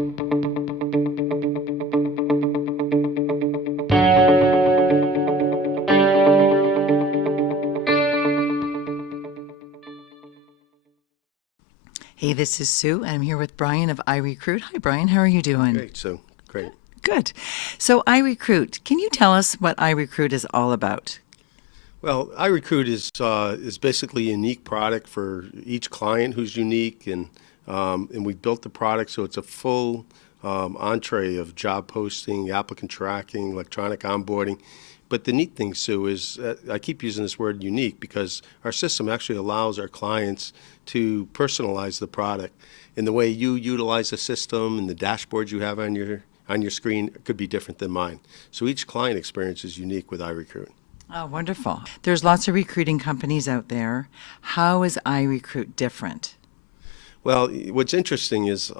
Hey, this is Sue, and I'm here with Brian of iRecruit. Hi, Brian. How are you doing? Great, Sue. Great. Good. So, iRecruit, can you tell us what iRecruit is all about? Well, iRecruit is basically a unique product for each client who's unique, and we've built the product so it's a full entree of job posting, applicant tracking, electronic onboarding. But the neat thing, Sue, is I keep using this word unique because our system actually allows our clients to personalize the product. And the way you utilize the system and the dashboards you have on your screen could be different than mine. So each client experience is unique with iRecruit. Oh, wonderful. There's lots of recruiting companies out there. How is iRecruit different? Well, what's interesting is,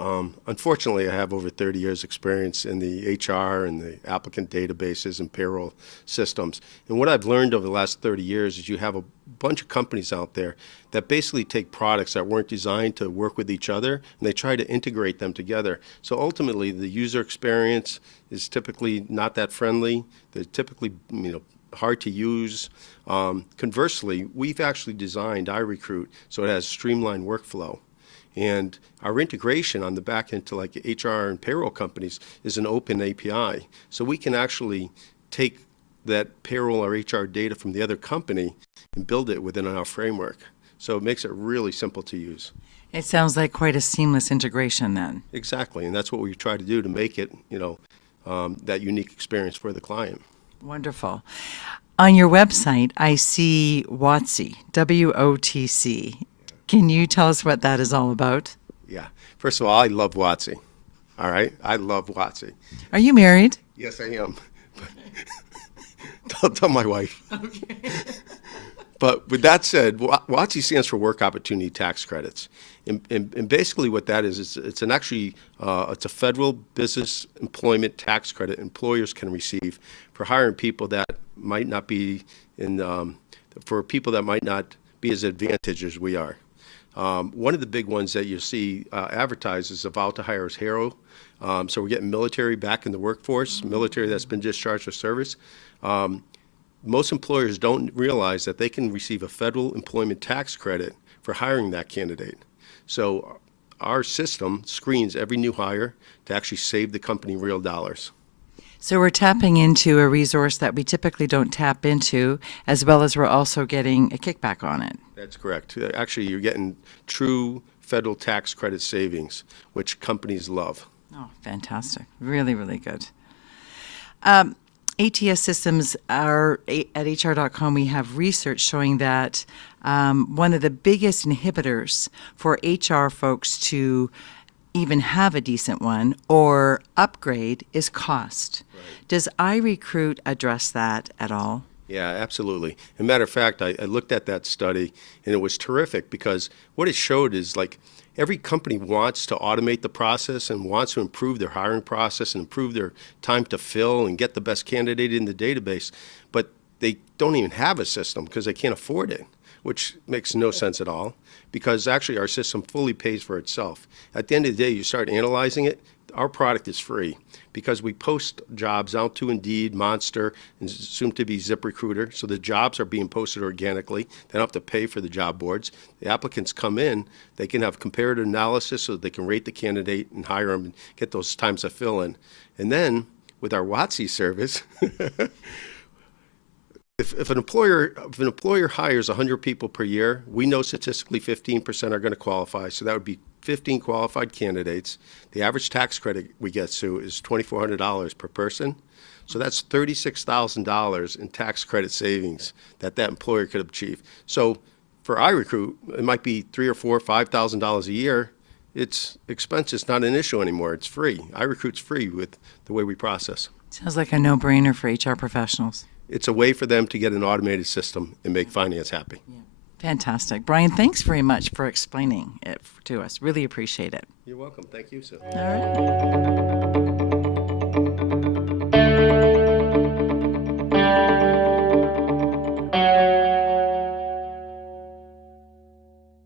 unfortunately, I have over 30 years experience in the HR and the applicant databases and payroll systems. And what I've learned over the last 30 years is you have a bunch of companies out there that basically take products that weren't designed to work with each other, and they try to integrate them together. So ultimately, the user experience is typically not that friendly. They're typically, hard to use. Conversely, we've actually designed iRecruit so it has streamlined workflow. And our integration on the back end to like HR and payroll companies is an open API. So we can actually take that payroll or HR data from the other company and build it within our framework. So it makes it really simple to use. It sounds like quite a seamless integration then. Exactly, and that's what we try to do to make it, that unique experience for the client. Wonderful. On your website, I see WOTC, WOTC. Can you tell us what that is all about? Yeah. First of all, I love WOTC. All right? I love WOTC. Are you married? Yes, I am. Tell my wife. Okay. But with that said, WOTC stands for Work Opportunity Tax Credits. And basically what that is it's a federal business employment tax credit employers can receive for hiring people that might not be for people that might not be as advantaged as we are. One of the big ones that you see advertised is about to hire as hero. So we're getting military back in the workforce, military that's been discharged for service. Most employers don't realize that they can receive a federal employment tax credit for hiring that candidate. So our system screens every new hire to actually save the company real dollars. So we're tapping into a resource that we typically don't tap into, as well as we're also getting a kickback on it. That's correct. Actually, you're getting true federal tax credit savings, which companies love. Oh, fantastic. Really, really good. ATS systems are, at HR.com, we have research showing that one of the biggest inhibitors for HR folks to even have a decent one or upgrade is cost. Right. Does iRecruit address that at all? Yeah, absolutely. As a matter of fact, I looked at that study, and it was terrific because what it showed is like every company wants to automate the process and wants to improve their hiring process and improve their time to fill and get the best candidate in the database, but they don't even have a system because they can't afford it, which makes no sense at all because actually our system fully pays for itself. At the end of the day, you start analyzing it, our product is free because we post jobs out to Indeed, Monster, and soon to be ZipRecruiter. So the jobs are being posted organically. They don't have to pay for the job boards. The applicants come in, they can have comparative analysis so they can rate the candidate and hire them and get those times to fill in. And then with our WOTC service, If an employer hires 100 people per year, we know statistically 15% are going to qualify. So that would be 15 qualified candidates. The average tax credit we get, Sue, is $2,400 per person. So that's $36,000 in tax credit savings that employer could achieve. So for iRecruit, it might be $3,000 or $4,000, $5,000 a year. It's expense is not an issue anymore. It's free. iRecruit's free with the way we process. Sounds like a no-brainer for HR professionals. It's a way for them to get an automated system and make finance happy. Yeah. Fantastic. Brian, thanks very much for explaining it to us. Really appreciate it. You're welcome. Thank you, Sue. All right.